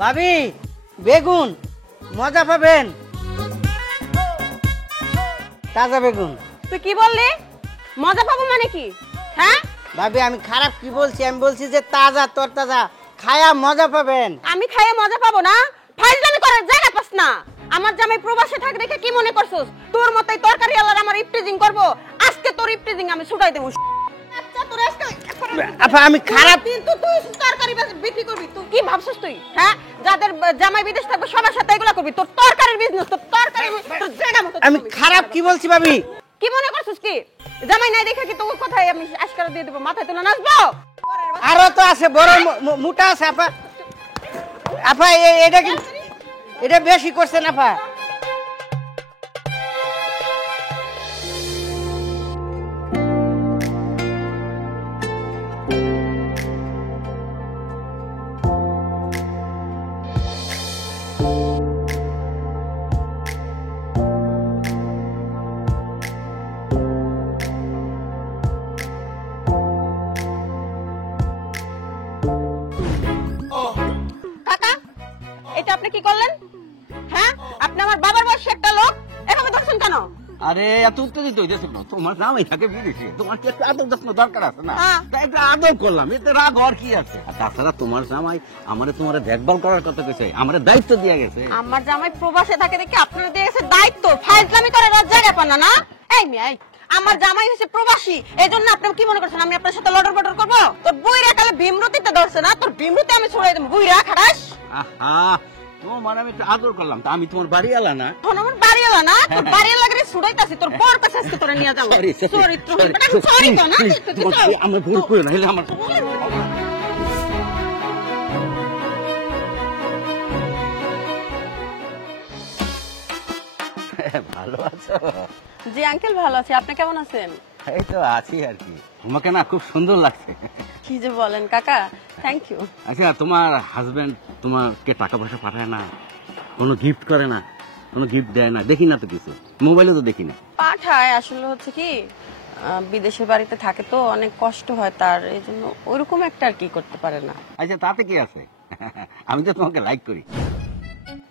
ভাবি বেগুন মজা পাবেন, তাজা বেগুন। তুই কি বললি? মজা পাবো মানে কি? হ্যাঁ ভাবি আমি খারাপ কি বলছি? আমি বলছি যে তাজা তরতাজা, খায়া মজা পাবেন। আমি খাইয়ে মজা পাবো না? ফাইজলামি করার জায়গা পাস না। আমার জামাই প্রবাসে থাকে দেখে কি মনে করছস তোর মতই তরকারি আলার আমার ইফটিজিং করব? আজকে তোর ইফটিজিং আমি ছুটাই দেব। আচ্ছা তোর আজকে আপা আমি খারাপ, কিন্তু তুই তরকারি বিক্রি করবি? তুই কি ভাবছস তুই? হ্যাঁ যাদের জামাই বিদেশ থাকবে সবার সাথে এগুলা করবি? তোর তরকারির বিজনেস, তোর তরকারি তোর জায়গা মতো। আমি খারাপ কি বলছি ভাবি? কি মনে করছস কি জামাই নাই দেখে কি তোর কথাই আমি আজকারা দিয়ে দেব, মাথায় তুলে নাচবো? আরো তো আছে, বড় মোটা আছে আপা। আপা এটা কি, এটা বেশি করছেন আপা। কাকা এটা আপনি কি করলেন? হ্যাঁ আপনি আমার বাবার বয়সী একটা লোক, এভাবে ধরছেন কেন? আরে এত উত্তেজিত হইতেছে না, তোমার জামাই থাকে বিদেশে, তোমার কি একটু আদর যত্ন দরকার আছে না? হ্যাঁ। তাই একটু আদর করলাম, এতে রাগ হওয়ার কি আছে? আর তাছাড়া তোমার জামাই আমারে তোমার দেখভাল করার কথা কইছে, আমারে দায়িত্ব দিয়ে গেছে। আমার জামাই প্রবাসে থাকে দেখে আপনারা দিয়ে গেছে দায়িত্ব, ফাইজলামি করার আর জায়গা পান না। না এই মেয়ে, আমার জামাই হচ্ছে প্রবাসী, এজন্য আপনি কি মনে করছেন আমি আপনার সাথে লটর বটর করবো? তোর বুইরা কালে ভীমরতিতে ধরছে না, তোর ভীমরতি আমি ছড়াই দেবো। বুইরা খারাস। আহা, তোমার আমি একটু আদর করলাম, তা আমি তোমার বাড়ি এলা না? এখন আমার বাড়ি এলা না, তোর বাড়ি এলা করে ছুড়াইতাছি, তোর বর কাছে আজকে তোরা নিয়ে যাবো। চরিত্র সরি তো না, আমার ভুল করে না, আমার ভালো আছো? জি আঙ্কেল ভালো আছি, আপনি কেমন আছেন? এই তো আছি আর কি। তোমাকে না খুব সুন্দর লাগছে। কি যে বলেন কাকা, থ্যাংক ইউ। আচ্ছা তোমার হাজবেন্ড তোমাকে টাকা পয়সা পাঠায় না, কোনো গিফট করে না, কোনো গিফট দেয় না? দেখি না তো কিছু, মোবাইলে তো দেখি না। পাঠায়, আসলে হচ্ছে কি বিদেশের বাড়িতে থাকে তো অনেক কষ্ট হয় তার, এই জন্য ওইরকম একটা আর কি করতে পারে না। আচ্ছা তাতে কি আছে, আমি তো তোমাকে লাইক করি।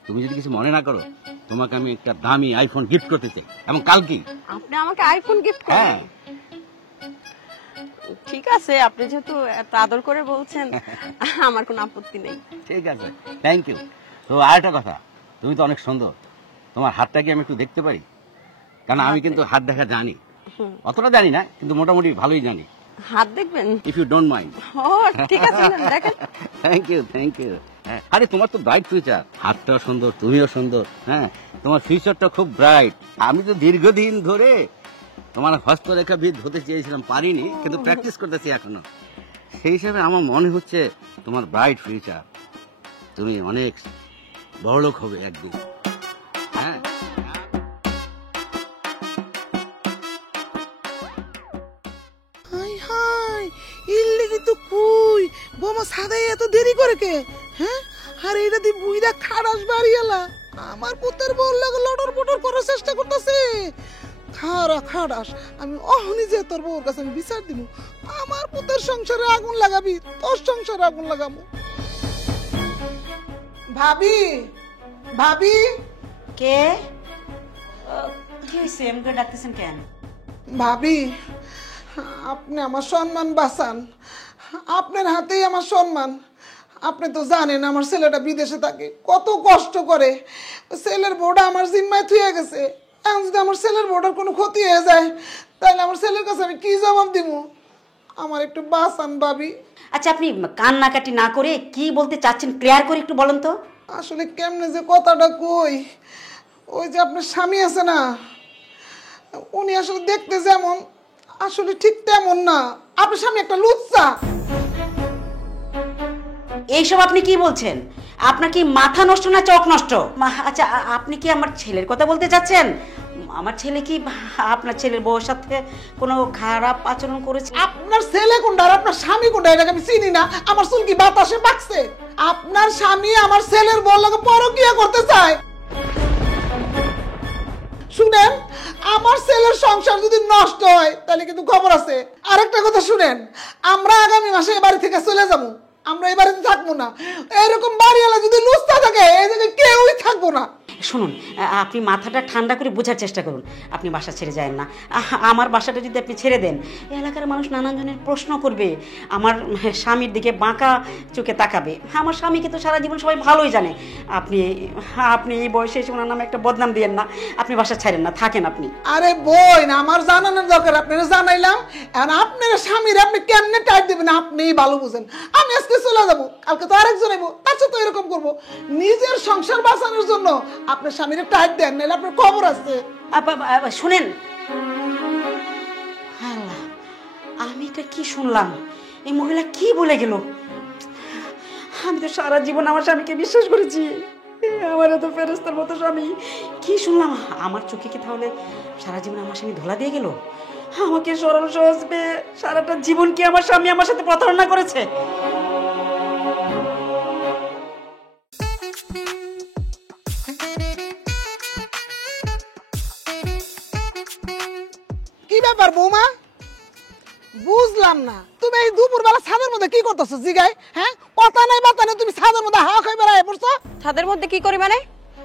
তুমি যদি কিছু মনে না করো, তোমাকে আমি একটা দামি আইফোন গিফট করতে চাই, এবং কালকেই। আপনি আমাকে আইফোন গিফট করেন? হ্যাঁ। ঠিক আছে, আপনি যেহেতু এত আদর করে বলছেন আমার কোনো আপত্তি নেই। ঠিক আছে, থ্যাংক ইউ। তো আরেকটা কথা, তুমি তো অনেক সুন্দর, তোমার হাতটা কি আমি একটু দেখতে পারি? কারণ আমি কিন্তু হাত দেখা জানি, অতটা জানি না কিন্তু মোটামুটি ভালোই জানি। হাত দেখবেন? If you don't mind. ও ঠিক আছে, দেখেন। Thank you, thank you. আরে তোমার তো ব্রাইট ফিউচার, হাতটাও সুন্দর, তুমিও সুন্দর। হ্যাঁ, তোমার ফিউচারটা খুব ব্রাইট। আমি তো দীর্ঘদিন ধরে তোমার হস্তরেখাবিদ হতে চেয়েছিলাম, পারিনি, কিন্তু প্র্যাকটিস করতেছি এখনো। সেই হিসাবে আমার মনে হচ্ছে তোমার ব্রাইট ফিউচার, তুমি অনেক বড়লোক হবে একদিন। হ্যাঁ। হাই হাই, ইল্লি কিন্তু কই বোমা সাদাই এত দেরি করে কে? হ্যাঁ, আর এটা দি বুইরা খাড়াস বাড়িয়ালা আমার পুতের বল লাগে লটর পটর করার চেষ্টা করতেছে। খাড়া খাড়াস, আমি অহনি যে তোর বউর কাছে আমি বিচার দিব। আমার পুতের সংসারে আগুন লাগাবি, তোর সংসারে আগুন লাগাবো। ভাবি, ভাবি। কে? কি হয়েছে? আমাকে ডাকতেছেন কেন? ভাবি, আপনি আমার সম্মান বাঁচান, আপনার হাতেই আমার সম্মান। আপনি তো জানেন আমার ছেলেটা বিদেশে থাকে, কত কষ্ট করে। ছেলের বউটা আমার জিম্মায় থুয়ে গেছে। এখন যদি আমার ছেলের বউটার কোনো ক্ষতি হয়ে যায়, তাহলে আমার ছেলের কাছে আমি কি জবাব দিব? আমার একটু বাঁচান ভাবি। আচ্ছা আপনি কান্নাকাটি না করে কি বলতে চাচ্ছেন ক্লিয়ার করে একটু বলেন তো। আসলে কেমনে যে কথাটা কই, ওই যে আপনার স্বামী আছে না, উনি আসলে দেখতে যেমন আসলে ঠিক তেমন না। আপনার স্বামী একটা লুচ্চা। এইসব আপনি কি বলছেন? আপনার কি মাথা নষ্ট না চোখ নষ্ট? আচ্ছা আপনি কি আমার ছেলের কথা বলতে চাচ্ছেন? আমার ছেলে কি আপনার ছেলের বউর সাথে কোনো খারাপ আচরণ করেছে? আপনার ছেলে কোনটা আর আপনার স্বামী কোনটা এটাকে আমি চিনি না। আমার চুল কি বাতাসে পাকছে? আপনার স্বামী আমার ছেলের বউর লগে পরকীয়া করতে চায়। শুনেন, আমার ছেলের সংসার যদি নষ্ট হয় তাহলে কিন্তু খবর আছে। আরেকটা কথা শুনেন, আমরা আগামী মাসে এই বাড়ি থেকে চলে যাব। আমরা এই বাড়িতে থাকবো না। এরকম বাড়িওয়ালা যদি লুস্তা থাকে এই জায়গায় কেউই থাকবো না। শুনুন, আপনি মাথাটা ঠান্ডা করে বোঝার চেষ্টা করুন। আপনি বাসা ছেড়ে যায়েন না। আমার বাসাটা যদি আপনি ছেড়ে দেন, এই এলাকার মানুষ নানান জনের প্রশ্ন করবে, আমার স্বামীর দিকে বাঁকা চোখে তাকাবে। আমার স্বামীকে তো সারা জীবন সবাই ভালোই জানে। আপনি এই বয়সে এসে ওনার নামে একটা বদনাম দিয়েন না। আপনি বাসা ছাড়েন না, থাকেন আপনি। আরে বই না, আমার জানানোর দরকার, আপনারা জানাইলাম। এখন আপনার স্বামীর আপনি কেমনে টাইট দেবেন আপনিই ভালো বুঝেন। আমি আজকে চলে যাবো, কালকে তো আরেকজন আইবো, তার সাথে এরকম করবো। নিজের সংসার বাঁচানোর জন্য আপনার স্বামীর টাইট দেন, নাহলে আপনার খবর আছে। শুনেন, আল্লাহ, আমি এটা কি শুনলাম? এই মহিলা কি বলে গেল? আমি তো সারা জীবন আমার স্বামীকে বিশ্বাস করেছি। আমার এত ফেরেস্তার মতো স্বামী, কি শুনলাম? আমার চোখে কি তাহলে সারা জীবন আমার স্বামী ধোলা দিয়ে গেল? আমাকে সরল সহজ পেয়ে সারাটা জীবন কি আমার স্বামী আমার সাথে প্রতারণা করেছে? কি ব্যাপার বৌমা, বুঝলাম না। তুমি এই দুপুরবেলা ছাদের মধ্যে কি করতেছো জিগাই? হ্যাঁ, কথা নাই বাতা নাই, তুমি ছাদের মধ্যে হাওয়া খাই বেড়ায় পড়ছো। ছাদের মধ্যে কি করি মানে?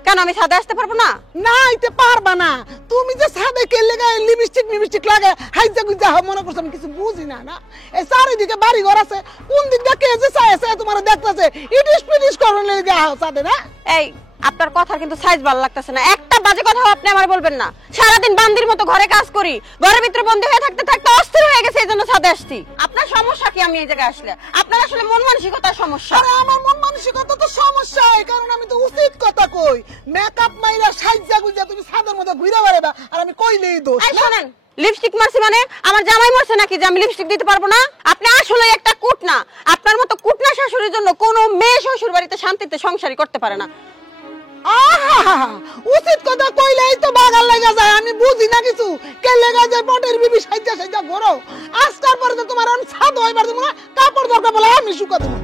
কেন আমি ছাদে আসতে পারবো না? না, আইতে পারবা না। তুমি যে ছাদে কেলে গায়ে লিপস্টিক লাগে হাইজা গুজা মনে করছো আমি কিছু বুঝি না। না, এই চারিদিকে বাড়ি ঘর আছে, কোন দিক দিয়ে কে যে চাইছে তোমার দেখতেছে, ইটিস পিটিস করন লেগে হাও ছাদে। না, এই আপনার কথা কিন্তু সাইজ ভালো লাগতেছে না। একটা বাজে কথাও আপনি আমার বলবেন না। সারাদিন বান্দির মতো ঘরে কাজ করি, ঘরের ভিতরে বন্দী হয়ে থাকতে থাকতে অস্থির হয়ে গেছে, এইজন্য ছাদে আসছি। আপনার সমস্যা কি আমি এই জায়গায় আসলে? আপনার আসলে মন মানসিকতার সমস্যা। আরে আমার মন মানসিকতা তো সমস্যা, এই কারণে আমি তো উচিত কথা কই। মেকআপ মাইরা সাইজা গুজা তুমি ছাদের মধ্যে ঘুরে বেড়াবা, আর আমি কইলেই দোষ। এই শুনেন, লিপস্টিক মারছি মানে আমার জামাই মরছে নাকি যে আমি লিপস্টিক দিতে পারবো না? আপনি আসলে একটা কুটনা। আপনার মতো কুটনা শাশুড়ির জন্য কোনো মেয়ে শ্বশুর বাড়িতে শান্তিতে সংসারই করতে পারে না। আহা, উচিত কথা কইলেই তো বাগান লাগা যায়। আমি বুঝি না কিছু, কে লেগা যায় পটের বিবি সাইজা ঘোরো। আজকাল পরে তো তোমার ছাদ হইবার দেবো না, কাপড় দরকার বলে আমি শুকা দেবো।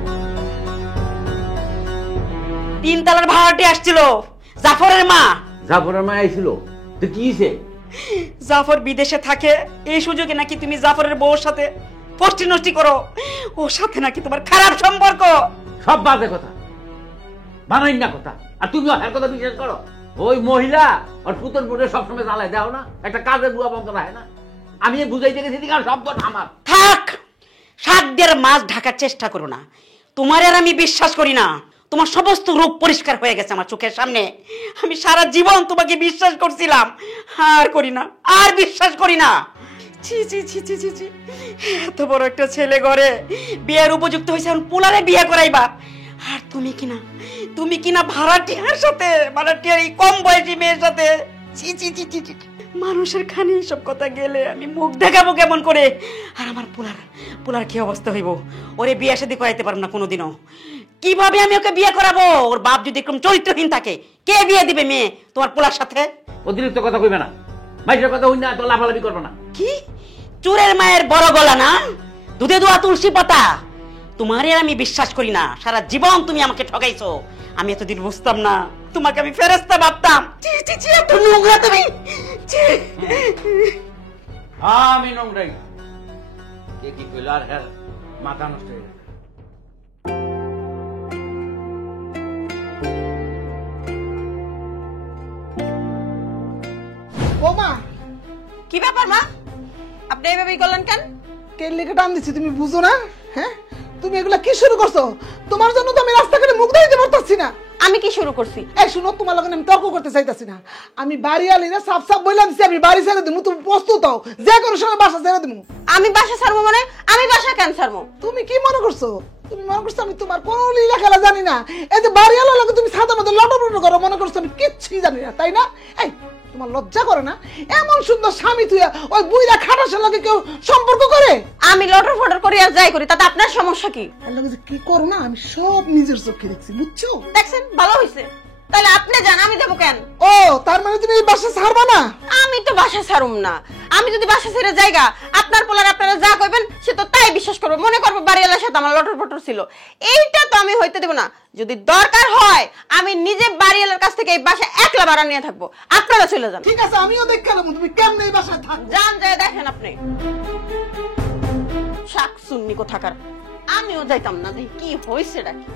3 তলার ভাড়াটি আসছিল জাফরের মা। জাফরের মা আইছিল তো কি হইছে? জাফর বিদেশে থাকে, এই সুযোগে নাকি তুমি জাফরের বউর সাথে ফষ্টি নষ্টি করো। ওর সাথে নাকি তোমার খারাপ সম্পর্ক। সব বাজে কথা, বানাই না কথা। আর তুমি ওর কথা বিশ্বাস করো? ওই মহিলা আর পুতন পুটে সবসময় জ্বালায় দাও না, একটা কাজের বুয়া বন্ধ রাখে না। আমি বুঝাইতে গেছি কারণ সব কথা আমার। থাক, সাধ্যের মাছ ঢাকার চেষ্টা করো না। তোমার আর আমি বিশ্বাস করি না। তোমার সমস্ত রূপ পরিষ্কার হয়ে গেছে আমার চোখের সামনে। আমি সারা জীবন তোমাকে বিশ্বাস করছিলাম, আর করি না, আর বিশ্বাস করি না। ছি ছি ছি ছি ছি ছি, এত বড় একটা ছেলে ঘরে বিয়ের উপযুক্ত হয়েছে, এখন পোলারে বিয়ে করাইবা। আর তুমি কিনা ভাড়াটিয়ার সাথে, ভাড়াটিয়ার এই কম বয়সী মেয়ের সাথে। ছি ছি ছি ছি ছি, মানুষের খানি সব কথা গেলে আমি মুখ দেখাবো কেমন করে? আর আমার পোলার কি অবস্থা হইব? ওরে বিয়ে শাদী করাইতে পারবো না কোনোদিনও। কিভাবে আমি ওকে বিয়ে করাবো? ওর বাপ যদি একদম চরিত্রহীন থাকে, কে বিয়ে দিবে মেয়ে তোমার পোলার সাথে? অতিরিক্ত কথা কইবে না, মাইসের কথা হইনা তো লাফালাফি করবে না। কি চোরের মায়ের বড় গলা না, দুধে দোয়া তুলসী পাতা। তোমারে আমি বিশ্বাস করি না। সারা জীবন তুমি আমাকে ঠকাইছো। আমি এতদিন বুঝতাম না, তোমাকে আমি ফেরেশতা ভাবতাম। ছি ছি ছি, এত নোংরা তুমি। ছি। আমি নোংরাই কি কইল আর হ্যাঁ, মাথা নষ্ট হয়ে গেছে। বৌমা, কি ব্যাপার মা, আপনি এইভাবেই করলেন কেন? কে লেগে টান দিচ্ছি তুমি বুঝো না? হ্যাঁ, তুমি এগুলা কি শুরু করছো? তোমার জন্য তো আমি রাস্তাঘাটে মুখ দিতে পারতাছি না। আমি কি শুরু করছি? এই শুনো, তোমার লগে আমি তর্ক করতে চাইতাছি না। আমি বাড়ি আলিনা সাফ সাফ বললাম দিছি আমি বাড়ি ছেড়ে দিমু। তুমি প্রস্তুত হও, যে কোনো সময় বাসা ছেড়ে দিমু। আমি বাসা ছাড়বো মানে? আমি বাসা কেন ছাড়বো? তুমি কি মনে করছো? তুমি মনে করছো আমি তোমার কোন লীলা খেলা জানি না? এই যে বাড়ি আলো লাগে তুমি ছাদের মধ্যে লটপট করো, মনে করছো আমি কিচ্ছুই জানি না, তাই না? এই তোমার লজ্জা করে না? এমন সুন্দর স্বামী তুই ওই বুইরা খাটাসের লগে কেউ সম্পর্ক করে? আমি লটর ফটর করি আর যাই করি, তাতে আপনার সমস্যা কি? এর লগে যে কি করো না আমি সব নিজের চোখে দেখছি, বুঝছো? দেখছেন, ভালো হয়েছে। তাহলে আপনি জান, আমি যাবো কেন? ও তার মানে তুমি এই বাসা ছাড়বা না? আমি তো বাসা ছাড়ুম না। আমি যদি বাসা ছেড়ে জায়গা, আপনার পোলার আপনারা যা কইবেন সে তো তাই বিশ্বাস করবো, মনে করবো বাড়িওয়ালার সাথে আমার লটর পটর ছিল। এইটা তো আমি হইতে দেব না। যদি দরকার হয় আমি নিজে বাড়িওয়ালার কাছ থেকে এই বাসা একলা ভাড়া নিয়ে থাকবো, আপনারা চলে যান। ঠিক আছে, আমিও দেখে নেবো তুমি কেমনে এই বাসায় থাকো। যান, যায় দেখেন আপনি। শাক সুন্নি কোথাকার। আমিও যাইতাম না, দেখি কি হয়েছে নাকি।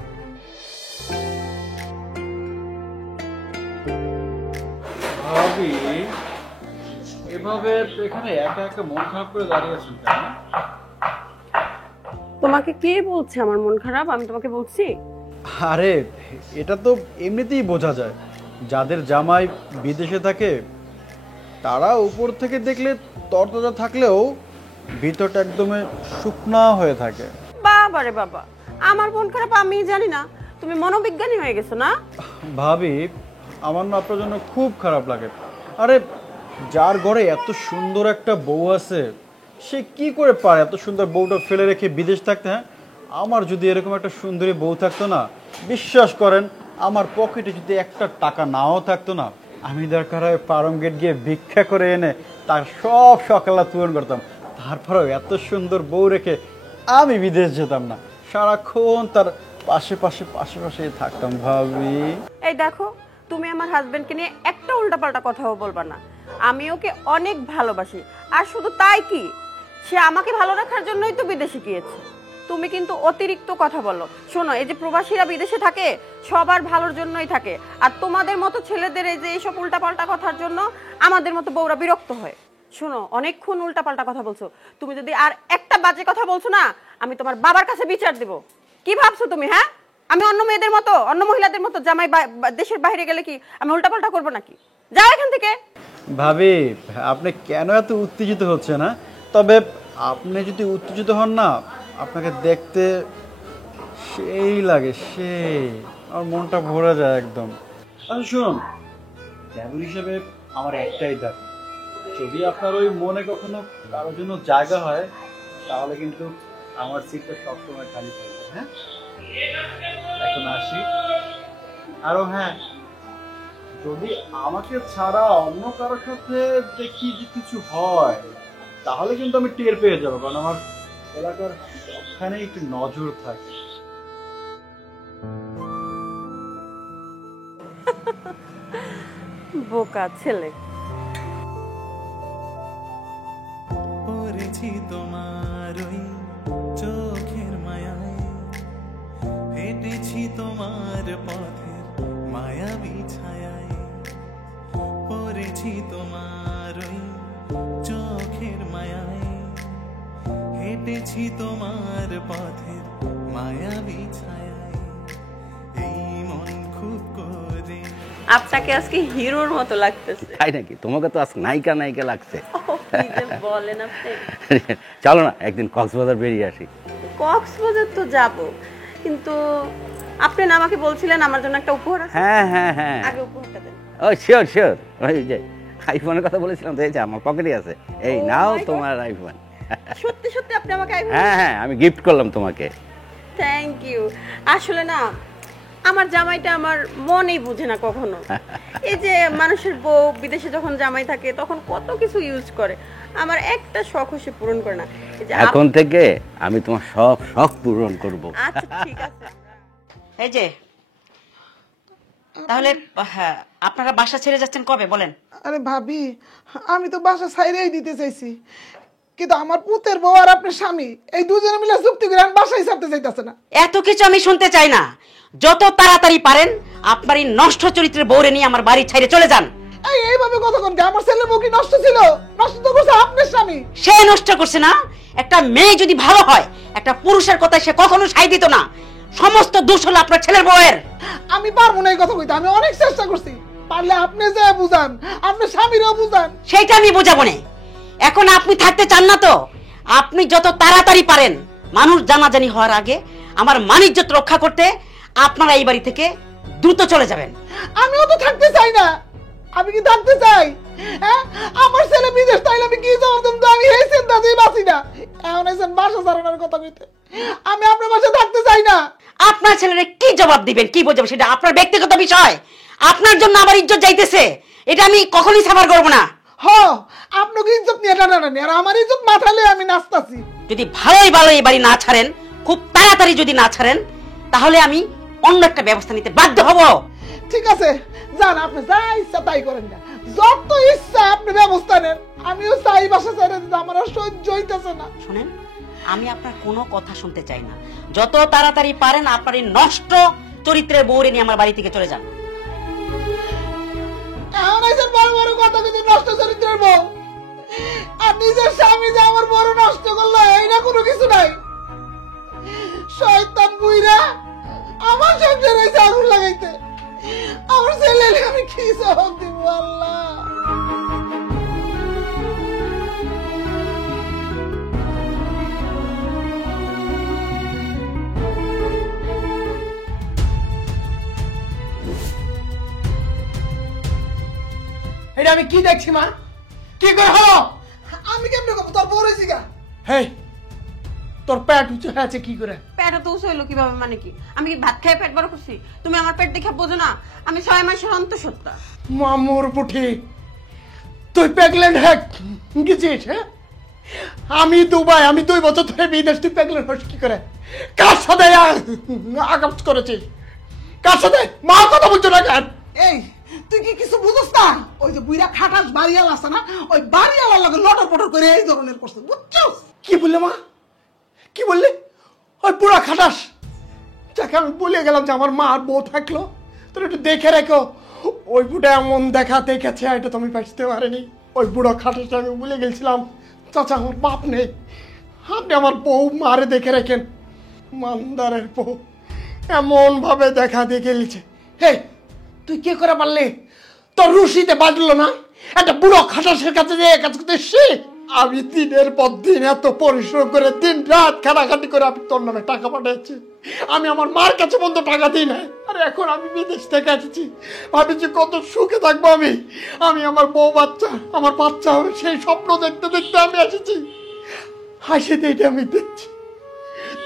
ভাবি এভাবে এখানে একা একা মন খারাপ করে দাঁড়িয়ে আছেন কেন? তোমাকে কে বলছে আমার মন খারাপ? আমি তোমাকে বলছি? আরে এটা তো এমনিতেই বোঝা যায়, যাদের জামাই বিদেশে থাকে তারা উপর থেকে দেখলে তরতাজা থাকলেও ভিতরটা একদমই শুকনা হয়ে থাকে। বাবা রে বাবা, আমার মন খারাপ আমি জানি না, তুমি মনোবিজ্ঞানী হয়ে গেছো না? ভাবি আমার না আপনার জন্য খুব খারাপ লাগে। আরে যার ঘরে এত সুন্দর একটা বউ আছে সে কি করে পারে এত সুন্দর বউটা ফেলে রেখে বিদেশ থাকতে? হ্যাঁ, আমার যদি এরকম একটা সুন্দরী বউ থাকতো না, বিশ্বাস করেন আমার পকেটে যদি একটা টাকা নাও থাকতো না, আমি দরকার হয় পারম গেট গিয়ে ভিক্ষা করে এনে তার সব সকালা পূরণ করতাম। তারপরেও এত সুন্দর বউ রেখে আমি বিদেশ যেতাম না, সারাক্ষণ তার পাশে পাশে পাশে পাশে থাকতাম। ভাবি এই দেখো, তুমি আমার হাজবেন্ডকে নিয়ে একটা উল্টাপাল্টা কথাও বলবা না। আমি ওকে অনেক ভালোবাসি, আর শুধু তাই কি, সে আমাকে ভালো রাখার জন্যই তো বিদেশে গিয়েছে। তুমি কিন্তু অতিরিক্ত কথা বলো। শোনো, এই যে প্রবাসীরা বিদেশে থাকে সবার ভালোর জন্যই থাকে, আর তোমাদের মতো ছেলেদের এই যে এইসব উল্টাপাল্টা কথার জন্য আমাদের মতো বউরা বিরক্ত হয়। শোনো, অনেকক্ষণ উল্টাপাল্টা কথা বলছো, তুমি যদি আর একটা বাজে কথা বলছো না, আমি তোমার বাবার কাছে বিচার দেব। কি ভাবছো তুমি? হ্যাঁ, আমি অন্য মেয়েদের মতো, অন্য মহিলাদের মতো জামাই দেশের বাইরে গেলে কি আমি উল্টাপাল্টা করবো নাকি? যাও এখান থেকে। ভাবি আপনি কেন এত উত্তেজিত হচ্ছেন? না তবে আপনি যদি উত্তেজিত হন না, আপনাকে দেখতে সেই লাগে, সেই আমার মনটা ভরে যায় একদম। আচ্ছা শুনুন, ড্রাইভার হিসেবে আমার একটাই দাবি, যদি আপনার ওই মনে কখনো কারোর জন্য জায়গা হয় তাহলে কিন্তু আমার সিটটা সবসময় খালি থাকবে। হ্যাঁ, এখন আসি। আরো হ্যাঁ, যদি আমাকে ছাড়া অন্য কারোর সাথে দেখি যে কিছু হয় তাহলে কিন্তু আমি টের পেয়ে যাবো, কারণ আমার এলাকার সবখানে একটু নজর থাকে। বোকা ছেলে। পড়েছি তোমার ওই চোখের মায়ায়, হেঁটেছি তোমার পথের মায়াবী ছায়ায়, পড়েছি তোমার ওই চোখের মায়ায়, হেঁটেছি তোমার পথের মায়াবী ছায়ায়, এই মন খুব করে। আপনাকে আজকে হিরোর মতো লাগতেছে। তাই নাকি? তোমাকে তো আজ নায়িকা নায়িকা লাগছে। কি যে বলেন আপনি। চলো না একদিন কক্সবাজার বেরিয়ে আসি। কক্সবাজার তো যাব, কিন্তু আপনি না আমাকে বলছিলেন আমার জন্য একটা উপহার আছে। হ্যাঁ হ্যাঁ হ্যাঁ, আগে উপহারটা দেন। ও শিওর শিওর, ওই যে আইফোনের কথা বলেছিলাম তো, এই যে আমার পকেটে আছে, এই Oh নাও my God! তোমার আইফোন। সত্যি সত্যি আপনি আমাকে হ্যাঁ হ্যাঁ, আমি গিফট করলাম তোমাকে। Thank you. আসলে না, আমার জামাইটা আমার মনেই বুঝে না কখনো। এই যে মানুষের বউ বিদেশে যখন জামাই থাকে তখন কত কিছু ইউজ করে, আমার একটা শখ সে পূরণ করে না। এই যে এখন থেকে আমি তোমার সব শখ পূরণ করব। আচ্ছা ঠিক আছে। এই যে তাহলে হ্যাঁ, আপনারা বাসা ছেড়ে যাচ্ছেন কবে বলেন? আরে ভাবি, আমি তো বাসা ছাইরেই দিতে চাইছি, কিন্তু আমার পুতের বউ আর আপনার স্বামী এই দুজনে মিলে চুক্তি করে আমি বাসায় ছাড়তে চাইতেছে না। এত কিছু আমি শুনতে চাই না, যত তাড়াতাড়ি পারেন আপনার এই নষ্ট চরিত্রের বউরে নিয়ে আমার বাড়ি ছেড়ে চলে যান। এইভাবে কথা কোন, আমার ছেলের বউ কি নষ্ট ছিল? নষ্ট তো করছে আপনার স্বামী। সে নষ্ট করছে না, একটা মেয়ে যদি ভালো হয় একটা পুরুষের কথা সে কখনো সাই দিত না, সমস্ত দোষ হলো আপনার ছেলের বউয়ের। আমি পারবো না এই কথা কইতে, আমি অনেক চেষ্টা করছি, পারলে আপনি যা বুঝান, আপনার স্বামীরও বুঝান। সেইটা আমি বোঝাবো না, এখন আপনি থাকতে চান না তো আপনি যত তাড়াতাড়ি পারেন মানুষ জানাজানি হওয়ার আগে আমার মানিজ্যত রক্ষা করতে আপনারা এই বাড়ি থেকে দ্রুত চলে যাবেন। আমিও তো থাকতে চাই না, আমি কি থাকতে চাই? হ্যাঁ, আমার ছেলে বিদেশ তাইলে আমি কি জবাব দেব? আমি এই চিন্তা দিয়ে বাঁচি না, এখন এসেন বাসা ছাড়ানোর কথা কইতে। আমি আপনার বাসায় থাকতে চাই না। আপনার ছেলেরা কি জবাব দিবেন, কি বোঝাবেন সেটা আপনার ব্যক্তিগত বিষয়। আপনার জন্য আমার ইজ্জত যাইতেছে, এটা আমি কখনোই সাফার করবো না। হ, আপনাকে ইজ্জত নিয়ে টানাটানি, আর আমার ইজ্জত মাথালে আমি নাচতাছি। যদি ভালোই ভালো এই বাড়ি না ছাড়েন, খুব তাড়াতাড়ি যদি না ছাড়েন, তাহলে আমি অন্য একটা ব্যবস্থা নিতে বাধ্য হব। ঠিক আছে, যান, আপনি যা ইচ্ছা তাই করেন না, যত ইচ্ছা আপনি ব্যবস্থা নেন। আমিও চাই বাসা ছেড়ে দিতে, আমার আর সহ্য হইতেছে না। শুনেন, আমি আপনার কোনো কথা শুনতে চাই না। যত তাড়াতাড়ি পারেন আপনার এই নষ্ট চরিত্রের বউরে নিয়ে আমার বাড়ি থেকে চলে যান। এমন আছে বড় বড় কথা কিন্তু নষ্ট চরিত্রের বউ, আর নিজের স্বামী যে আমার বড় নষ্ট করলো এই না কোনো কিছু নাই। শয়তান বুইরা আমার সংসারে এসে আগুন লাগাইতে, আমার ছেলে আমি কি জবাব দিব আল্লাহ। এটা আমি কি দেখছি মা? কি করে হলো? আমি কেমনে করবো, তোর বড় জিগা। হেই, তোর পেট উঁচু হয়েছে কি করে? পেট তো উঁচু হইলো কিভাবে, মানে কি আমি কি ভাত খেয়ে পেট বড় করছি? তুমি আমার পেট দেখে বোঝো না আমি 6 মাসের অন্তঃসত্ত্বা। মামুর পুঠি, তুই প্রেগনেন্ট হয়ে গেছিস? হ্যাঁ, আমি দুবাই, আমি 2 বছর ধরে বিদেশ, তুই প্রেগনেন্ট হস কি করে? কার সাথে আঘাত করেছিস? কার সাথে? মা কথা বলছো না কেন? এই তুই কি কিছু বুঝছ না? ওই যে বুইরা খাটাস বাড়িয়াল আছে না, ওই বাড়িয়ালার লগে লটর পটর করে এই ধরনের করছে, বুঝছস? কি বললে মা? কি বললে? ওই পুরা খাটাস যাকে আমি বলে গেলাম যে আমার মা আর বউ থাকলো, তোর একটু দেখে রেখো। ওই বুড়া এমন দেখা দেখেছে এটা তুমি বাঁচতে পারেনি। ওই বুড়া খাটাসটা আমি বলে গেছিলাম চাচা আমার বাপ নেই, আপনি আমার বউ মারে দেখে রেখেন। মান্দারের বউ এমন ভাবে দেখা দেখে গেছে। হে, তুই কি করে পারলি? তোর রুশিতে বাজলো না? একটা বুড়ো খাটাসের কাছে যে কাজ করতে শিখ। আমি দিনের পর দিন এত পরিশ্রম করে দিন রাত খাটাখাটি করে আমি তোর নামে টাকা পাঠাচ্ছি। আমি আমার মার কাছে বন্ধু টাকা দিই না। আর এখন আমি বিদেশ থেকে এসেছি, ভাবছি কত সুখে থাকবো আমি। আমি আমার বউ বাচ্চা, আমার বাচ্চা হবে, সেই স্বপ্ন দেখতে দেখতে আমি এসেছি। হাসিতে এটা আমি দেখছি,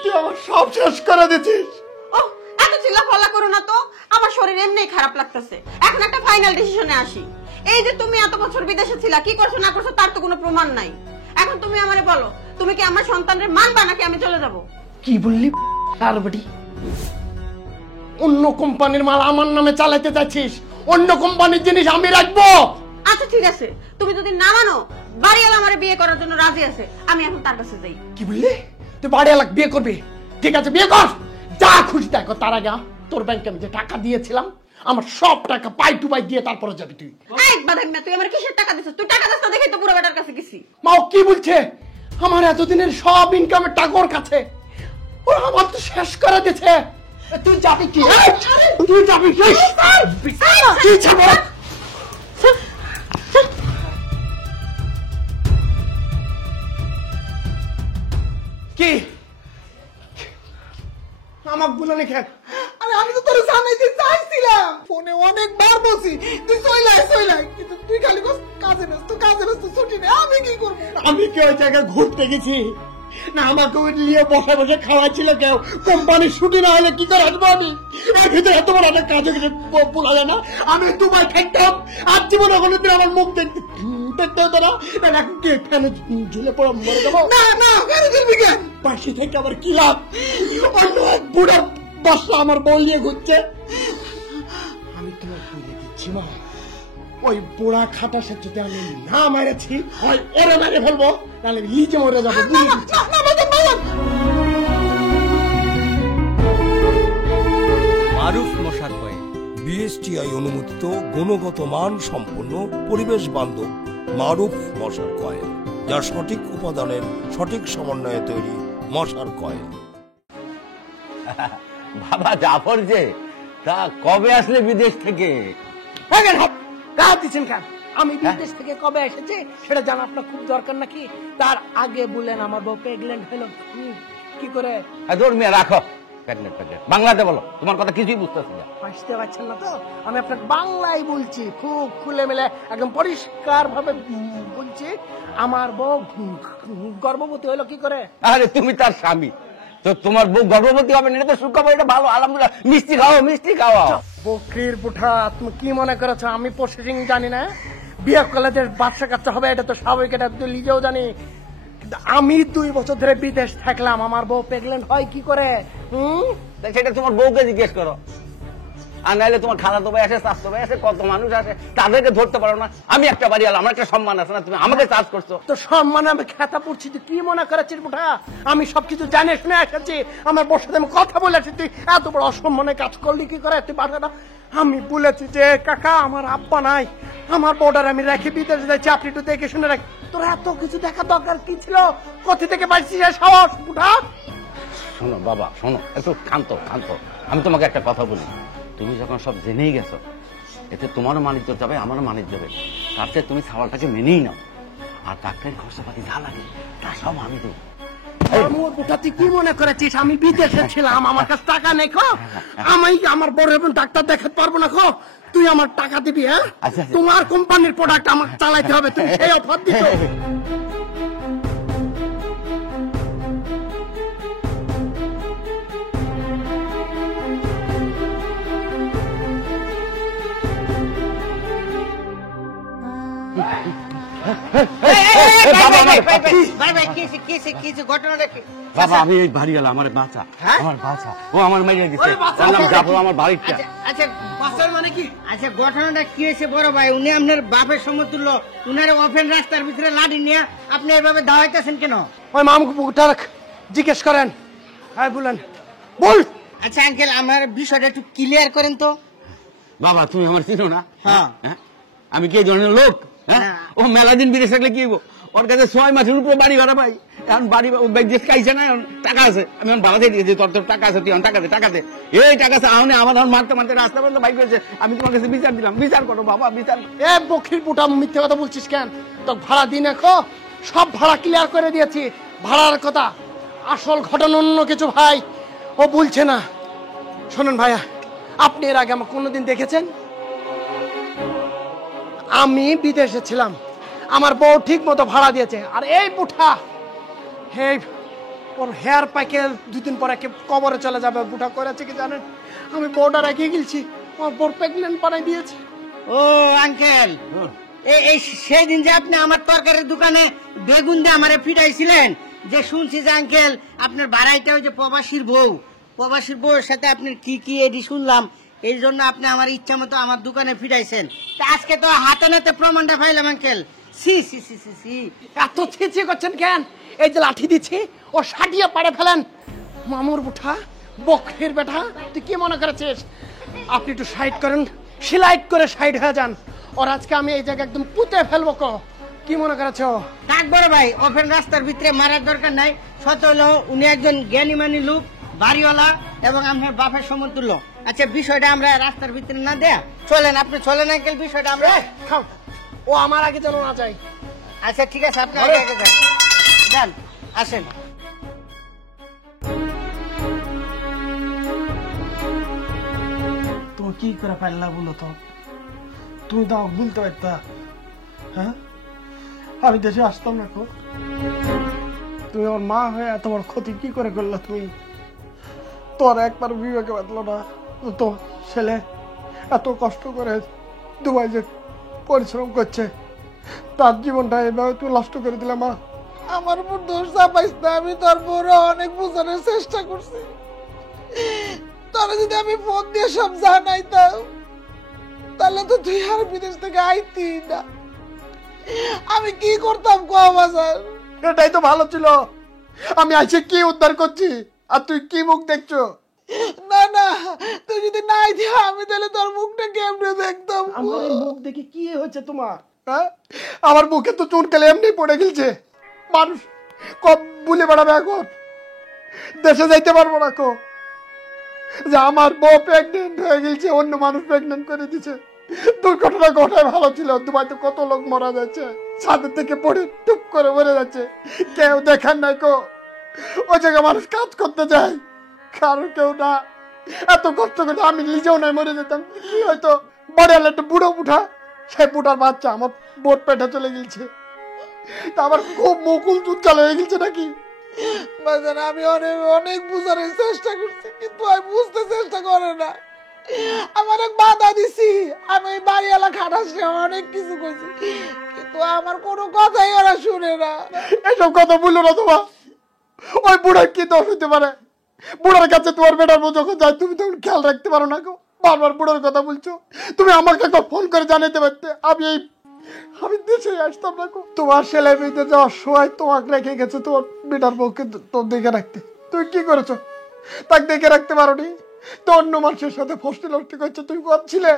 তুই আমার সব শেষ করে দিচ্ছিস। ও এত চিল্লাফাল্লা করো না তো, আমার শরীর এমনিই খারাপ লাগতেছে। এখন একটা ফাইনাল ডিসিশনে আসি। এই যে তুমি এত বছর বিদেশে ছিলা, কি করছো না করছো তার তো কোনো প্রমাণ নাই। এখন তুমি আমারে বলো, তুমি কি আমার সন্তানের মানবা নাকি আমি চলে যাব? কি বললি আর বেটি? অন্য কোম্পানির মাল আমার নামে চালাতে যাচ্ছিস? অন্য কোম্পানির জিনিস আমি রাখবো? আচ্ছা ঠিক আছে, তুমি যদি না মানো, বাড়িওয়ালা আমারে বিয়ে করার জন্য রাজি আছে, আমি এখন তার কাছে যাই। কি বললি? তুই বাড়িওয়ালা বিয়ে করবি? ঠিক আছে, বিয়ে কর, যা খুশি তাই কর। তার আগে তোর ব্যাংকে আমি যে টাকা দিয়েছিলাম, আমার সব টাকা পাই টু পাই দিয়ে তারপরে যাবি তুই। এই বাদাইমা, তুই আমার কিসের টাকা দিছিস? তুই টাকা দিস না দেখেই তো বুড়া বেটার কাছে গেছি। মাও কি বলছে? আমার এতদিনের সব ইনকামের টাকা ওর কাছে, ও আমার তো শেষ করে দিয়েছে। তুই যাবি কি? তুই যাবি কি? তুই যাবি? কি আমাকে বলে লেখেন? আরে আমি তো তোর জানাইতে চাইছিলাম, ফোনে অনেকবার বলছি তুই চইলাই, কিন্তু তুই খালি কাজে ব্যস্ত ছুটি নেই। আমি কি করবো? আমি কি ওই জায়গায় ঘুরতে গেছি না? আমাকে ওই নিয়ে বসে বসে খাওয়াচ্ছিল কেউ? কোম্পানির ছুটি না হলে কি করে আসবো আমি? এর ভিতরে এত বড় একটা কাজে কিছু বলা যায় না। আমি দুবাই থাকতাম, আর জীবনে কোনোদিন আমার মুখ দেখতে হতো না। এখন কি ফ্যানে ঝুলে পড়া মরে যাবো? না ফেরত দিবি কেন? পাশে থেকে আবার কি লাভ? অন্য এক বুড়া বাসা আমার বউ নিয়ে ঘুরছে। আমি তোমার বলে দিচ্ছি মা, ওই বুড়া খাটাসের যদি আমি না মেরেছি, হয় ওরে মেরে ফেলবো, নাহলে নিজে মরে যাবো। মারুফ মশার কয়েল বিএসটিআই অনুমোদিত গুণগত মান সম্পন্ন পরিবেশ বান্ধব মারুফ মশার কয়েল, যার সঠিক উপাদানের সঠিক সমন্বয়ে তৈরি মশার কয়েল। বাবা জাফর যে, তা কবে আসলে বিদেশ থেকে? দিচ্ছেন কেন? আমি বিদেশ থেকে কবে এসেছি সেটা জানা আপনার খুব দরকার নাকি? তার আগে বলেন আমার বউ প্রেগনেন্ট হলো কি করে? রাখো বাংলাতে বলো, তোমার কথা কিছুই বুঝতেছি না। বুঝতে পারছেন না তো? আমি আপনাকে বাংলায় বলছি, খুব খুলে মেলে একদম পরিষ্কার ভাবে বলছি। আমার বউ গর্ভবতী হলো কি করে? আরে তুমি তার স্বামী, তো তোমার বউ গর্ভবতী হবে না এটা তো সুখবর, এটা ভালো, আলহামদুলিল্লাহ। মিষ্টি খাওয়া। বকরির পুঠা, তুমি কি মনে করেছো আমি প্রসেসিং জানি না? বিয়ে কলেজের বাচ্চা কাচ্চা হবে এটা তো স্বাভাবিক, এটা তো নিজেও জানি। আমি 2 বছর ধরে বিদেশ থাকলাম, আমার বউ প্রেগনেন্ট হয় কি করে? সেটা তোমার বউকে জিজ্ঞেস করো। আর নাইলে তোমার খালাতো ভাই আসে, চাচাতো ভাই আসে, কত মানুষ আসে, তাদেরকে ধরতে পারো না। আমি একটা বাড়িওয়ালা, আমার একটা সম্মান আছে না? তুমি আমাকে চার্জ করছো। তো সম্মানে আমি খেতা পড়ছি, তুই কি মনে করেছিস বুটা? আমি সবকিছু জানে শুনে এসেছি, আমার বর সাথে আমি কথা বলেছি, তুই এত বড় অসম্মানে কাজ করলি কি করে? তুই বাসাটা আমি বলেছি যে কাকা আমার আব্বা নাই, আমার বর্ডার আমি রেখে বিদেশে যাচ্ছি, আপনি একটু দেখে শুনে রাখ। তোর এত কিছু দেখার দরকার কি ছিল? কোথা থেকে পাইছিস সাহস বুটা? শোনো বাবা, শোনো, একটু ক্ষান্ত। আমি তোমাকে একটা কথা বলি, তুমি যখন সব জেনেই গেছো, এতে তোমারও মানিজ্য যাবে, আমারও মানিজ্য যাবে। তার চেয়ে তুমি সাওয়ালটাকে মেনেই নাও, আর ডাক্তারের খরচাপাতি যা লাগে তা সব আমি দেবো। মোর বুটা তুই কি মনে করেছিস আমি বিদেশে ছিলাম, আমার কাছে টাকা নেই? আমি আমার বড় এবং ডাক্তার দেখাতে পারবো না। তুই আমার টাকা দিবি? হ্যাঁ, তোমার কোম্পানির প্রোডাক্ট আমাকে চালাইতে হবে, তুমি সেই অফার দিত। বাবা আমি এই বাড়িওয়ালা, আমার বাঁচা, আমার বাঁচা, ও আমার মেরিয়ে দিচ্ছে, যাবো আমার বাড়িটা। আচ্ছা ঘটনাটা কি হয়েছে বড় ভাই? উনি আপনার বাপের সমতুল্য, উনার ওপেন রাস্তার ভিতরে লাঠি নিয়ে আপনি এভাবে দাওয়াইতেছেন কেন? ওই মামুটা জিজ্ঞেস করেন। হ্যাঁ বলেন, বল। আচ্ছা আঙ্কেল, আমার বিষয়টা একটু ক্লিয়ার করেন তো। বাবা তুমি আমার চিনো না? হ্যাঁ। আমি কি এই ধরনের লোক? হ্যাঁ, ও মেলা দিন বিদেশ থাকলে কি হবো? ওর কাছে 6 মাসের উপরে বাড়ি ভাড়া পাই, এখন বাড়ি দেশ খাইছে না, এখন টাকা আছে, আমি এখন ভাড়া দিয়ে দিয়েছি, তোর টাকা আছে, তুই টাকা দে। এই টাকা আছে, আমার এখন মারতে রাস্তা পর্যন্ত বাইক করেছে, আমি তোমার কাছে বিচার দিলাম, বিচার করো বাবা, বিচার। এ বখির পুটা মিথ্যে কথা বলছিস কেন? তো ভাড়া দিন এখন সব ভাড়া ক্লিয়ার করে দিয়েছি, ভাড়ার কথা। আসল ঘটনা অন্য কিছু ভাই, ও বলছে না। শোনেন ভাইয়া, আপনি এর আগে আমাকে কোনোদিন দেখেছেন? আমি বিদেশে ছিলাম, আমার বউ ঠিক মতো ভাড়া দিয়েছে, আর এই বুঠা ওর হেয়ার পাইকে 2 দিন পরে কবরে চলে যাবে। বুঠা করেছে কি জানেন? আমি বউটা রেখে গেছি, আমার বউ প্রেগনেন্ট বানাই দিয়েছে। ও আঙ্কেল, এই সেই দিন যে আপনি আমার তরকারির দোকানে বেগুন দিয়ে আমারে ফিটাইছিলেন, যে শুনছি যে আঙ্কেল আপনার বাড়াইটা ওই যে প্রবাসীর বউর সাথে আপনি কি এডি শুনলাম, এই জন্য আপনি আমার ইচ্ছা মতো আমার দোকানে ফিটাইছেন। আজকে তো হাতে নাতে প্রমাণটা পাইলাম আঙ্কেল। সি সি সি সি সি, এত ছিছি করছেন কেন? এই যে লাঠি দিচ্ছি ও সাটিয়ে পাড়ে ফেলেন। মামুর বুঠা বকরির বেটা, তুই কি মনে করেছিস? আপনি একটু সাইড করেন, সিলাইট করে সাইড হয়ে যান। ওর আজকে আমি এই জায়গায় একদম পুঁতে ফেলবো। কি মনে করেছ? থাক বড় ভাই, ওপেন রাস্তার ভিতরে মারার দরকার নাই। সত্য হলো উনি একজন জ্ঞানীমানী লোক, বাড়িওয়ালা এবং আপনার বাপের সমতুল্য। আচ্ছা বিষয়টা আমরা রাস্তার ভিতরে না দেয়া, চলেন আপনি চলেন আঙ্কেল, বিষয়টা আমরা খাও। ও আমার আগে যেন না যায়। আচ্ছা ঠিক আছে, আপনি আগে যান, আসেন। তুমি কি করে পারলা বলো তো? তুমি তো বলতে পারতা। হ্যাঁ, আমি দেশে আসতাম না। তুমি আমার মা হয়ে এত বড় ক্ষতি কি করে করলা? তুমি তোর একবার বিবেকে বাঁধলো না? তো ছেলে এত কষ্ট করে দুবাই যে পরিশ্রম করছে, তার জীবনটা এভাবে তুই নষ্ট করে দিলে। মা, আমার উপর দোষ চাপাইস না, আমি তোর বড় অনেক বোঝানোর চেষ্টা করছি। তোরা যদি আমি ফোন দিয়ে সব জানাইতাম, তাহলে তো তুই আর বিদেশ থেকে আইতি না। আমি কি করতাম কম বাজার? এটাই তো ভালো ছিল। আমি আইসে কি উদ্ধার করছি, আর তুই কি মুখ দেখছো? না না, তুই যদি নাই দিয়া আমি তাহলে তোর মুখটা কেমনে দেখতাম? আমার মুখ দেখে কি হয়েছে তোমার? আমার মুখে তো চুনকালে এমনি পড়ে গেছে। মানুষ কব বলে বেড়াবে এখন, দেশে যাইতে পারবো না। যে আমার বউ প্রেগনেন্ট হয়ে গেছে, অন্য মানুষ প্রেগনেন্ট করে দিচ্ছে। দুর্ঘটনা ঘটায় ভালো ছিল। দুবাইতে কত লোক মারা যাচ্ছে, ছাদের থেকে পড়ে টুপ করে মরে যাচ্ছে, কেউ দেখার নাই। ওই জায়গায় মানুষ কাজ করতে যায়, কারো কেউ না। এত কষ্ট করে আমি নিজেও নাই, মরে যেতাম। কি হয়তো বাড়িওয়ালা একটা বুড়ো বুঠা, সেই বুটার বাচ্চা আমার বোট পেটে চলে গেছে। তা আমার খুব মুকুল দুধ চালু হয়ে গেছে নাকি? আমি অনেক বুঝানোর চেষ্টা করছি, কিন্তু আমি বুঝতে চেষ্টা করে না। আমার এক বাধা দিছি, আমি বাড়িওয়ালা খাটাসে অনেক কিছু করছি, কিন্তু আমার কোনো কথাই ওরা শুনে না। এসব কথা বললো না তোমার। ওই বুড়ার কি দোষ হতে পারে? বুড়ার কাছে তোমার বেটার বউ যখন যায়, তুমি তখন খেয়াল রাখতে পারো না? বারবার বুড়োর কথা বলছো। তুমি আমাকে তো ফোন করে জানাতে পারতে, আমি দেশে আসতাম না। তোমার ছেলে মেয়েদের যাওয়ার সময় তোমাকে রেখে গেছে তোমার বেটার বউকে তোর দেখে রাখতে। তুমি কি করেছো? তাকে দেখে রাখতে পারো নি? তো অন্য মানুষের সাথে ফষ্টি নষ্টি করছো, তুমি করছিলে,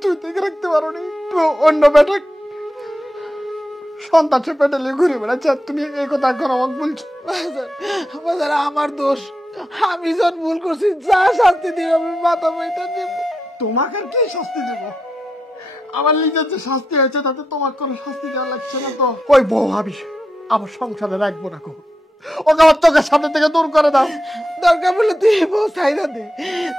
তুই দেখে রাখতে পারো নি? অন্য বেটা সন্তান সে পেটে ঘুরে বেড়াচ্ছে, তুমি এই কথা এখন আমাকে বলছো? বাজার আমার দোষ, আমি যখন ভুল করছি যা শাস্তি দিব আমি মাথা বইটা দিব। তোমাকে আর কি শাস্তি দেবো? আমার নিজের যে শাস্তি হয়েছে তাতে তোমার কোনো শাস্তি দেওয়া লাগছে না তো। ওই বউ ভাবি আমার সংসারে রাখবো না, ওকে আমার চোখের সামনে থেকে দূর করে দাও। দরকার বলে তুই বউ ছাইরা দে,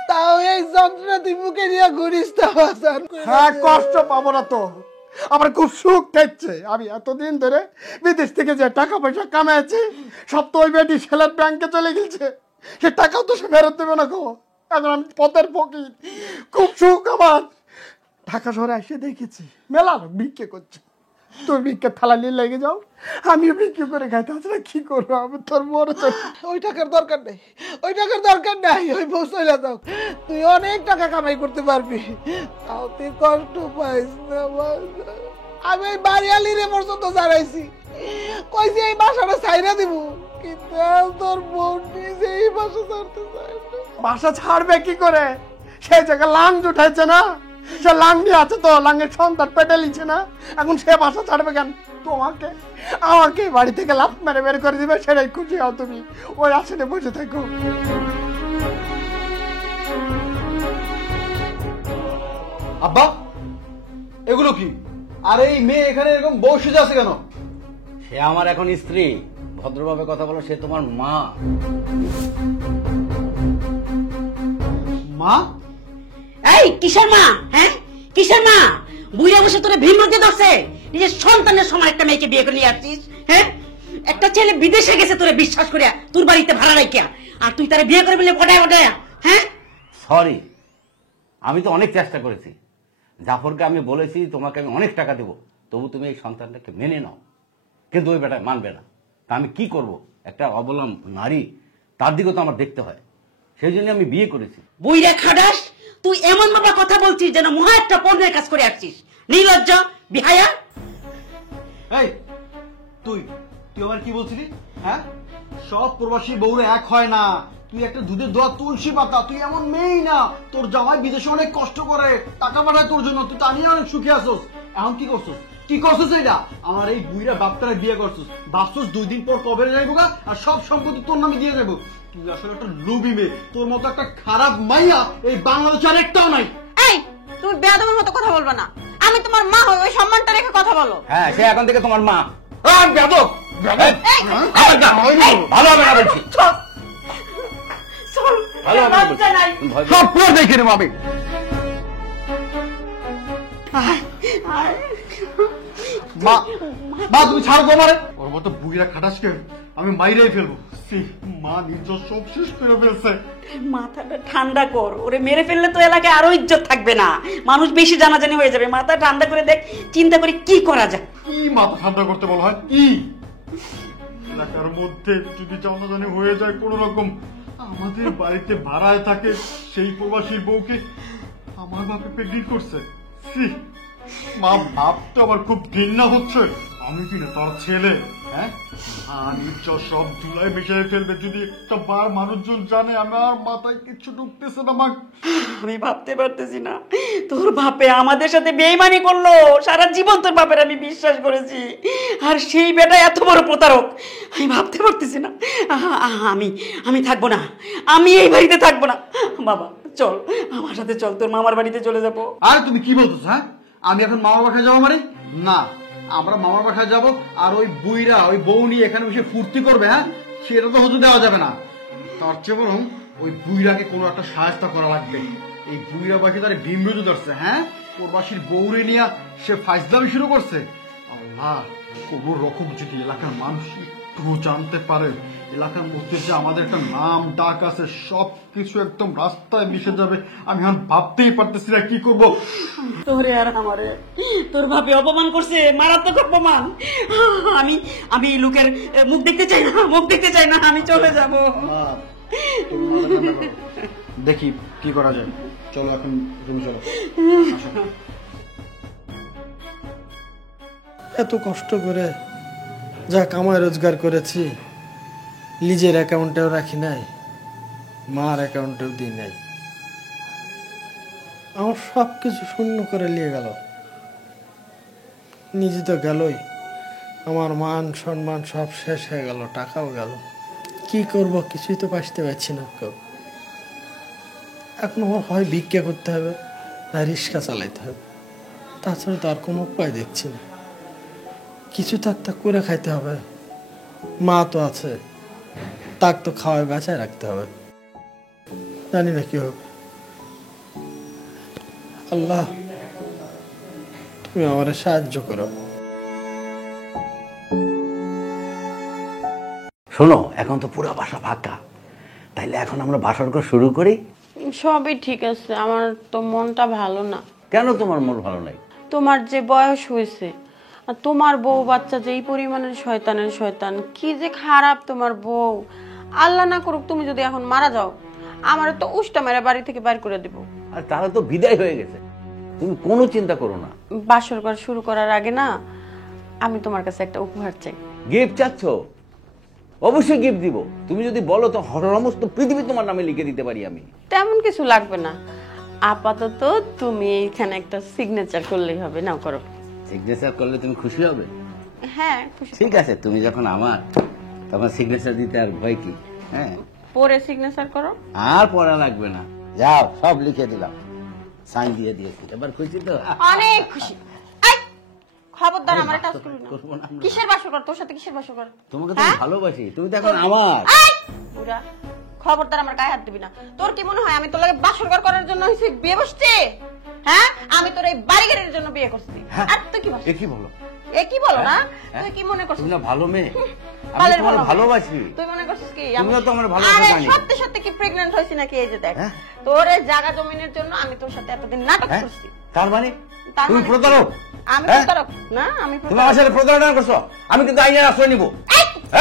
তাও এই যন্ত্রণা তুই মুখে নিয়ে ঘুরিস তা বাজার। হ্যাঁ, কষ্ট পাবো না তো, আমার খুব সুখ থাকছে। আমি এতদিন ধরে বিদেশ থেকে যে টাকা পয়সা কামাইছি সব তো ওই বেটি ছেলের ব্যাংকে চলে গেছে, সে টাকাও তো সে ফেরত দেবে না গো। এখন আমি পথের ফকির, খুব সুখ আমার। ঢাকা শহরে এসে দেখেছি মেলা লোক ভিক্ষে করছে, তোর ভিক্ষে থালা নিয়ে লেগে যাও, আমিও ভিক্ষে করে খাইতে আসলে কি করবো? আমি তোর মরে তো ওই টাকার দরকার নেই, ওই টাকার দরকার নাই, ওই বউ চলে যাও, তুই অনেক টাকা কামাই করতে পারবি, তাও তুই কষ্ট পাইস না বাজার। আমি এই বাড়িয়ালি রে পর্যন্ত জানাইছি, কইছি এই বাসাটা ছাইরা দিব, কিন্তু তোর বউ নিজে এই বাসা ছাড়তে চায় না। বাসা ছাড়বে কি করে? সেই জায়গায় লাং উঠাইছে না, সে লাং দিয়ে আছে তো, লাঙ্গের সন্তান পেটে লিছে না, এখন সে বাসা ছাড়বে কেন? তোমাকে আমাকে বাড়ি থেকে লাফ মেরে বের করে দিবে, সেটাই খুশি হও তুমি, ওই আসনে বসে থাকো। আব্বা এগুলো কি? আর এই মেয়ে এখানে এরকম বউ সেজে আছে কেন? সে আমার এখন স্ত্রী, ভদ্রভাবে কথা বলো, সে তোমার মা। মা? এই কিসের মা? হ্যাঁ কিসের মা? বুইরা বসে তোরে ভিমরতি দছে, নিজের সন্তানের সময় একটা মেয়েকে বিয়ে করে নিয়ে আসছিস। হ্যাঁ, একটা ছেলে বিদেশে গেছে তোরে বিশ্বাস করিয়া তোর বাড়িতে ভাড়া রাখিয়া, আর তুই তারে বিয়ে করে বলে পটায় পটায়। হ্যাঁ সরি, আমি তো অনেক চেষ্টা করেছি। জাফরকে আমি বলেছি তোমাকে আমি অনেক টাকা দেবো, তবু তুমি এই সন্তানটাকে মেনে নাও, কিন্তু ওই বেটা মানবে না। তা আমি কি করব? একটা অবলা নারী, তার দিকে তো আমার দেখতে হয়, সেই জন্য আমি বিয়ে করেছি। বুইরা খাডাস, তুই এমন ভাবে কথা বলছিস যেন মহা একটা পণ্যের কাজ করে আসছিস, নির্লজ্জ বিহায়া। এই তুই তুই আমার কি বলছিলি? হ্যাঁ, সব প্রবাসী বউরে এক হয় না, তুই একটা দুধের দোয়া তুলসী পাতা, তুই এমন মেয়েই না। তোর জামাই বিদেশে অনেক কষ্ট করে টাকা পাঠায় তোর জন্য, তুই তা নিয়ে অনেক সুখী আসোস। এখন কি করছোস? কি করছোস? এটা আমার এই বুইরা বাপটারে বিয়ে করছোস, ভাবছোস 2 দিন পর কবে যাইবো গা আর সব সম্পত্তি তোর নামে দিয়ে যাবো। তুই আসলে একটা লোভী মেয়ে, তোর মতো একটা খারাপ মাইয়া এই বাংলাদেশে আরেকটাও নাই। এই তুমি বেয়াদবের মতো কথা বলবা না, আমি তোমার মা হই, ওই সম্মানটা রেখে কথা বলো। হ্যাঁ, সে এখন থেকে তোমার মা। বেয়াদব, ভালো হবে না বলছি, ভালো হবে না বলছি। সব পুরো দেখে নেবো আমি। মা, মা তুমি ছাড়ো তো আমারে। ওর মতো বুড়িরা খাটাসকে আমি মাইরেই ফেলবো। মা নিজের সব শেষ করে ফেলছে। মাথাটা ঠান্ডা কর, ওরে মেরে ফেললে তো এলাকায় আরো ইজ্জত থাকবে না, মানুষ বেশি জানাজানি হয়ে যাবে। মাথা ঠান্ডা করে দেখ, চিন্তা করে কি করা যায়। কি মাথা ঠান্ডা করতে বলা হয়? কি এলাকার মধ্যে যদি জানাজানি হয়ে যায় কোন রকম, আমাদের বাড়িতে ভাড়ায় থাকে সেই প্রবাসীর বউকে আমার বাপে প্রেগনেন্ট করছে। মা, ভাবতে আমার খুব ঘৃণা হচ্ছে। আমি কিনা তার ছেলে? হ্যাঁ, সব ধুলাই মিশিয়ে ফেলবে যদি একটা বার মানুষজন জানে। আমার মাথায় কিছু ঢুকতেছে না মা। আমি ভাবতে পারতেছি না, তোর বাপে আমাদের সাথে বেইমানি করলো। সারা জীবন তোর বাপের আমি বিশ্বাস করেছি, আর সেই বেটা এত বড় প্রতারক। আমি ভাবতে পারতেছি না। আমি থাকবো না, আমি এই বাড়িতে থাকবো না। বাবা চল আমার সাথে, চল তোর মামার বাড়িতে চলে যাবো। আরে তুমি কি বলতেছ? হ্যাঁ, আমি এখন মামার বাসায় যাবো মানে? না, আমরা মামার বাসায় যাবো আর ওই বুইরা ওই বউ নিয়ে এখানে বসে ফুর্তি করবে। হ্যাঁ, সেটা তো হতে দেওয়া যাবে না। তার চেয়ে বরং ওই বুইরাকে কোনো একটা সাহায্য করা লাগবে। এই বুইরা বাকি তার ভিমরুজু ধরছে। হ্যাঁ, প্রবাসীর বউরে নিয়ে সে ফাইজলামি শুরু করছে। আল্লাহ, কোন রকম যদি এলাকার মানুষ একটু জানতে পারে এলাকার মধ্যে যে আমাদের একটা নাম ডাক আছে, সবকিছু একদম রাস্তায় মিশে যাবে। আমি এখন ভাবতেই পারতেছি না কি করবো। তোরে আর আমারে তোর ভাবে অপমান করছে, মারাত্মক অপমান। আমি লোকের মুখ দেখতে চাই না, মুখ দেখতে চাই না, আমি চলে যাবো। দেখি কি করা যায়। চলো এখন রুমে চলো। এত কষ্ট করে যা কামাই রোজগার করেছি নিজের অ্যাকাউন্টেও রাখি নাই, মার অ্যাকাউন্টেও দিই নাই। আমার সব কিছু শূন্য করে নিয়ে গেল। নিজে তো গেলই, আমার মান সম্মান সব শেষ হয়ে গেল, টাকাও গেল। কি করব কিছুই তো বাঁচতে পারছি না কেউ। এখন আমার হয় ভিক্ষা করতে হবে না রিক্সা চালাইতে হবে, তাছাড়া তো আর কোনো উপায় দেখছি না। কিছু তাক করে খাইতে হবে। মা তো আছে, তাক তো খাওয়ায় বাঁচায় রাখতে হবে। জানি না কি হবে। আল্লাহ তুমি আমার সাহায্য করো। শোনো, এখন তো পুরো বাসা ফাঁকা, তাইলে এখন আমরা বাসর ঘর শুরু করি। সবই ঠিক আছে, আমার তো মনটা ভালো না। কেন তোমার মন ভালো নাই? তোমার যে বয়স হয়েছে আর তোমার বউ বাচ্চা যে এই পরিমাণের শয়তানের শয়তান, কি যে খারাপ তোমার বউ। আল্লাহ না করুক তুমি যদি এখন মারা যাও, আমার তো উষ্টা মেরে বাড়ি থেকে বাইর করে দিব। আর তারা তো বিদায় হয়ে গেছে, তুমি কোনো চিন্তা করো না। বাসর ঘর শুরু করার আগে না আমি তোমার কাছে একটা উপহার চাই। গিফট চাচ্ছ? অবশ্যই গিফট দিব। তুমি যদি বলো তো সমস্ত পৃথিবী তোমার নামে লিখে দিতে পারি আমি। তেমন কিছু লাগবে না, আপাতত তুমি এইখানে একটা সিগনেচার করলেই হবে। নাও করো। সিগনেচার করলে তুমি খুশি হবে? হ্যাঁ খুশি। ঠিক আছে, তুমি যখন আমার, তখন সিগনেচার দিতে আর ভয় কি? হ্যাঁ, পরে সিগনেচার করো। আর পড়া লাগবে না, যাও সব লিখে দিলাম, সাইন দিয়ে দিয়েছি। এবার খুশি তো? অনেক খুশি। এই, খবরদার আমার টাচ করবি না। কিসের বাসর কর? তোর সাথে কিসের বাসর কর? তোমাকে তো ভালোবাসি, তুমি তো এখন আমার। পুরা খবরদার আমার গায়ে হাত দিবি না। তোর কি মনে হয় আমি তোর লাগে বাসর ঘর করার জন্য হইছে বিয়ে বসছি? হ্যাঁ, আমি তোর এই বাড়ি গাড়ির জন্য বিয়ে করছি। আর তুই কি বলছিস? কি বলো? এ কি বলো না? তুই কি মনে করছিস? তুমি না ভালো মেয়ে, আমি তোমার ভালোবাসি। তুই মনে করছিস কি তুমিও তো আমার ভালোবাসা জানি। সত্যি সত্যি কি প্রেগন্যান্ট হইছি নাকি? এই যে দেখ, তোর এই জায়গা জমিনের জন্য আমি তোর সাথে এতদিন নাটক করছি। তার মানে তুমি প্রতারক? আমি প্রতারক না, আমি তুমি আমার সাথে প্রতারণা করছো। আমি কিন্তু আইনের আশ্রয় নিব।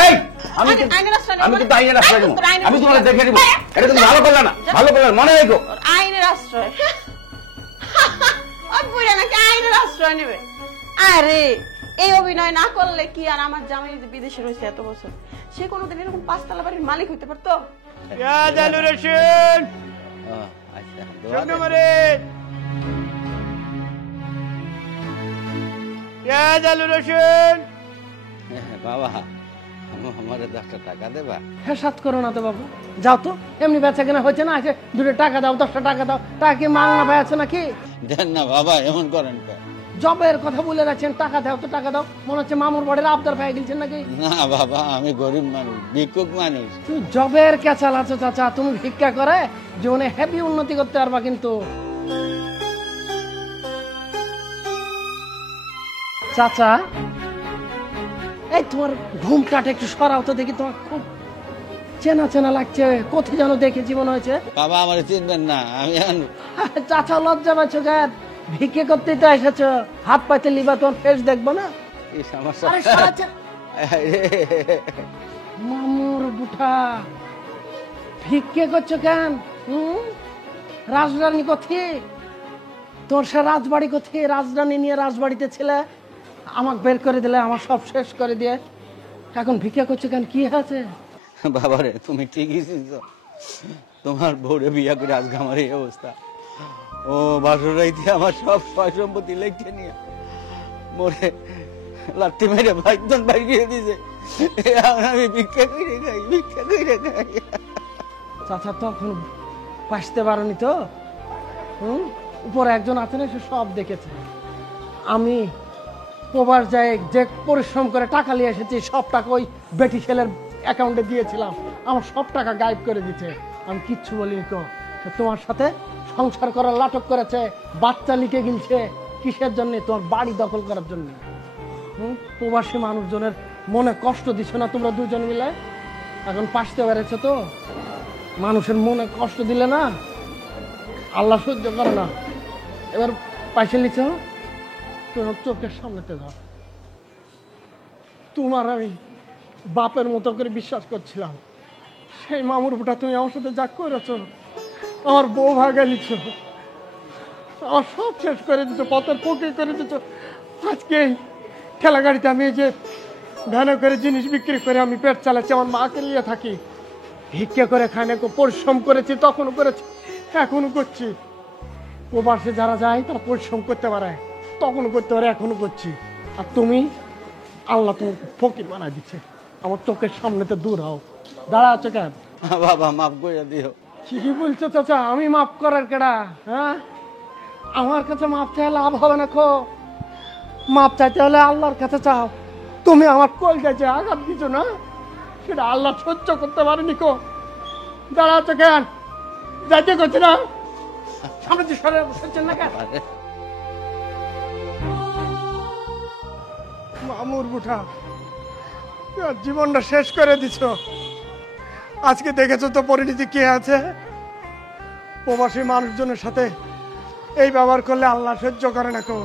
এই, আমি কিন্তু আইনের আশ্রয় নিব। আমি তোমাকে দেখে নিব। এটা তুমি ভালো করলে না, ভালো করলে মনে রেখো। আইনের আশ্রয়? ওই বুড়া নাকি আইনের আশ্রয় নেবে? আরে এই অভিনয় না করলে কি আর আমার জামাই যে বিদেশে রয়েছে এত বছর, সে কোনোদিন এরকম পাঁচতলা বাড়ির মালিক হইতে পারতো? বাবা, আমার 10টা টাকা দেবা? হেসাত করো না তো বাবু, যাও তো। এমনি বেচা কেনা হয়েছে না, আছে 2 টাকা দাও, 10টা টাকা দাও। টাকা কি মাল না পাই আছে নাকি? দেন না বাবা, এমন করেন কেন? জবের কথা বলে রাখছেন, টাকা দাও তো টাকা দাও। মনে হচ্ছে মামুর বাড়ির আবদার পাই গেছেন নাকি? না বাবা, আমি গরিব মানুষ, ভিক্ষুক মানুষ। তুই জবের ক্যাচাল আছো চাচা, তুমি ভিক্ষা করে জীবনে হেভি উন্নতি করতে পারবা। কিন্তু চাচা, এই তোমার ঘুমটাটা একটু সরাও তো দেখি, তোমার খুব চেনা চেনা লাগছে। কোথায় যেন দেখেছি মনে হয়েছে। বাবা আমার চিনবেন না, আমি চাচা লজ্জা পাচ্ছ কেন? ভিক্ষে করতেই তো এসেছো, হাত পাইতে লিবা, তোমার ফেস দেখবো না? মামুর বুঠা ভিক্ষে করছো কেন? রাজরানী কোথায় তোর? সে রাজবাড়ি কোথায়? রাজরানী নিয়ে রাজবাড়িতে ছিলে, আমাকে বের করে দিলে, আমার সব শেষ করে দিয়ে এখন ভিক্ষা করছো কেন? কি আছে? বাবারে, তুমি ঠিকই চিনছো। তোমার বউরে বিয়া করে আজকে আমার এই অবস্থা। ও বাসর রাইতে আমার সব সয় সম্পত্তি লেখে নিয়ে মোরে লাঠি মেরে বাইকদন বাইরে দিয়েছে। আমি ভিক্ষা করে খাই, ভিক্ষা করে খাই। চাচা তখন বাঁচতে পারোনি তো? উপরে একজন আছেন, সে সব দেখেছে। আমি প্রবাস যায় যে পরিশ্রম করে টাকা নিয়ে এসেছি, সব টাকা ওই বেটি ছেলের অ্যাকাউন্টে দিয়েছিলাম। আমার সব টাকা গায়েব করে দিচ্ছে, আমি কিচ্ছু বলিনি। তো তোমার সাথে সংসার করার নাটক করেছে, বাচ্চা লিখে গিলছে। কিসের জন্য? তোমার বাড়ি দখল করার জন্য। প্রবাসী মানুষজনের মনে কষ্ট দিচ্ছ না তোমরা দুজন মিলে? এখন পাশতে পেরেছো তো? মানুষের মনে কষ্ট দিলে না আল্লাহ সহ্য করে না। এবার পাইসে নিচ্ছ, তোমার চোখের সামনেতে যাও। তোমার আমি বাপের মতো করে বিশ্বাস করছিলাম। সেই মামুর ফুটা তুমি আমার সাথে যা করেছো, আমার বউ ভাগে নিচ্ছ, আমার সব শেষ করে দিচ্ছ, পথের পক্ষে করে দিচ্ছ। আজকে এই ঠেলা গাড়িতে আমি এই যে ভ্যানে করে জিনিস বিক্রি করে আমি পেট চালাচ্ছি, আমার মাকে নিয়ে থাকি, ভিক্ষা করে খাই না, পরিশ্রম করেছি, তখনও করেছি, এখনো করছি। প্রবাসে যারা যায় তারা পরিশ্রম করতে পারে, তখনও করতে পারে, এখনো করছি। আর তুমি, আল্লাহ তোমাকে ফকির বানায় দিচ্ছে, আমার চোখের সামনেতে দূর হও। দাঁড়া আছো কেন? বাবা মাফ করে দিও। ঠিকই বলছো চাচা, আমি মাফ করার কেডা? হ্যাঁ, আমার কাছে মাফ চাই লাভ হবে না। খো মাফ চাইতে হলে আল্লাহর কাছে চাও। তুমি আমার কলজায় যে আঘাত দিছো না, সেটা আল্লাহ সহ্য করতে পারেনি। কো দাঁড়া আছো কেন? যাইতে করছি না, সামনে যে সরে বসেছেন না কেন? মামুর বুঠা, জীবনটা শেষ করে দিছ। আজকে দেখেছো তো পরিণতি কে আছে। প্রবাসী মানুষজনের সাথে এই ব্যবহার করলে আল্লাহ সহ্য করে না। কেউ